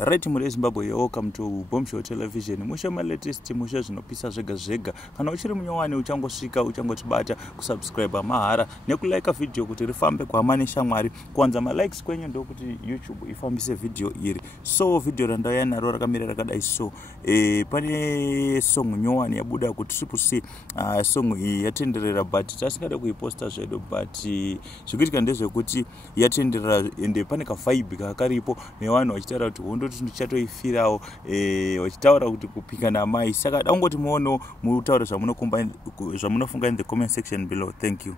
Right, muri Zimbabwe, welcome to Bombshell Television. Musha ma latest musha zvinopisa zvega zvega. Kana uchiri munyowani uchangosvika uchangotibata kusubscribe mahara nekulike video kuti rifambe kwamane shamwari. Kwanza ma likes kwenyu ndokuti YouTube ifambise video iri. So video randauya naro rakamira rakadai so. Pane song nyowani yabuda ku Triple C. Song iyi yatenderera but tasingade kuiposta zvedu but zvikuitika ndezvekuti yatenderera ende pane ka vibe kakaripo nevanhu vachitaura kuti hondo tichatoifirawo vachitaura kuti kupika namai. Saka dangoti muono mutaura zvamunofunga in the comment section below. Thank you.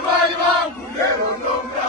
Mai vangu lero nomna